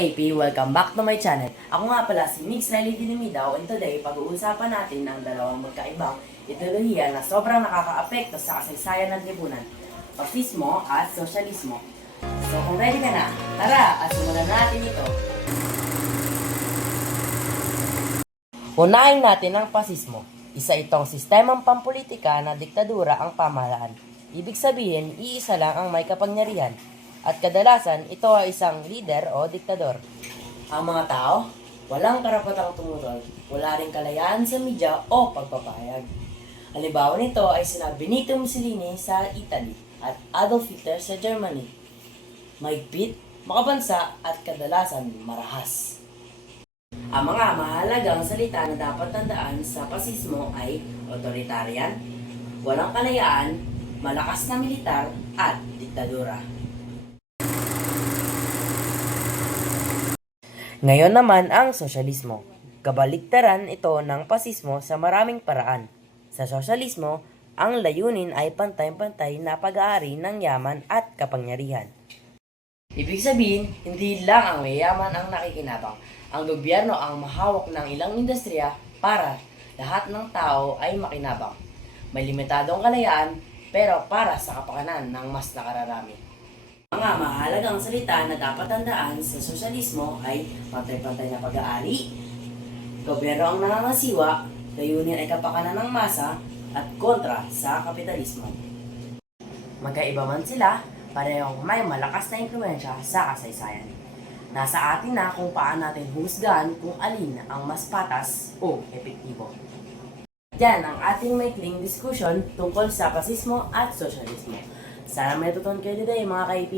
ka-AP, welcome back to my channel. Ako nga pala si Mix Riley Dinamidaw, and today pag-uusapan natin ang dalawang magkaibang ideolohiya na sobrang nakaka-apekto sa kasaysayan ng lipunan, pasismo at sosyalismo. So kung ready ka na, tara at simulan natin ito. Unahin natin ang pasismo. Isa itong sistemang pampolitika na diktadura ang pamahalaan. Ibig sabihin, iisa lang ang may kapangyarihan. At kadalasan, ito ay isang leader o diktador. Ang mga tao, walang karapatang tumutol, wala ring kalayaan sa media o pagpapahayag. Halimbawa nito ay sina Benito Mussolini sa Italy at Adolf Hitler sa Germany. Mahigpit, makabansa at kadalasan marahas. Ang mga mahalagang salita na dapat tandaan sa pasismo ay authoritarian, walang kalayaan, malakas na militar at diktadura. Ngayon naman ang sosyalismo. Kabaligtaran ito ng pasismo sa maraming paraan. Sa sosyalismo, ang layunin ay pantay-pantay na pag-aari ng yaman at kapangyarihan. Ibig sabihin, hindi lang ang mayayaman ang nakikinabang. Ang gobyerno ang mahawak ng ilang industriya para lahat ng tao ay makinabang. May limitadong kalayaan pero para sa kapakanan ng mas nakararami. Mga mahalagang salita na dapat tandaan sa sosyalismo ay pantay-pantay na pag-aari, gobyerno ang nangangasiwa, layunin ay kapakanan ng masa, at kontra sa kapitalismo. Magkaiba man sila, parehong may malakas na impluwensya sa kasaysayan. Nasa atin na kung paano natin husgahan kung alin ang mas patas o epektibo. Yan ang ating maikling diskusyon tungkol sa pasismo at sosyalismo. Sana may tutunan kayo today mga ka-AP.